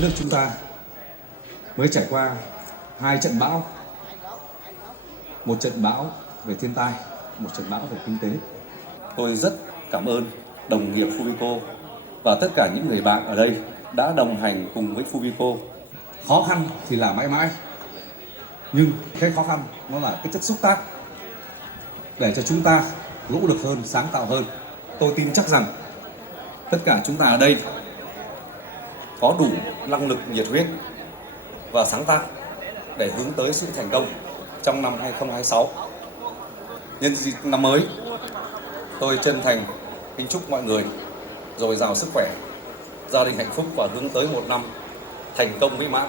đất nước chúng ta mới trải qua 2 trận bão. Một trận bão về thiên tai, một trận bão về kinh tế. Tôi rất cảm ơn đồng nghiệp Fuvico và tất cả những người bạn ở đây đã đồng hành cùng với Fuvico. Khó khăn thì là mãi mãi, nhưng cái khó khăn nó là cái chất xúc tác để cho chúng ta nỗ lực hơn, sáng tạo hơn. Tôi tin chắc rằng tất cả chúng ta ở đây có đủ năng lực, nhiệt huyết và sáng tác để hướng tới sự thành công trong năm 2026. Nhân dịp năm mới, tôi chân thành kính chúc mọi người dồi dào sức khỏe, gia đình hạnh phúc và hướng tới một năm thành công mỹ mãn.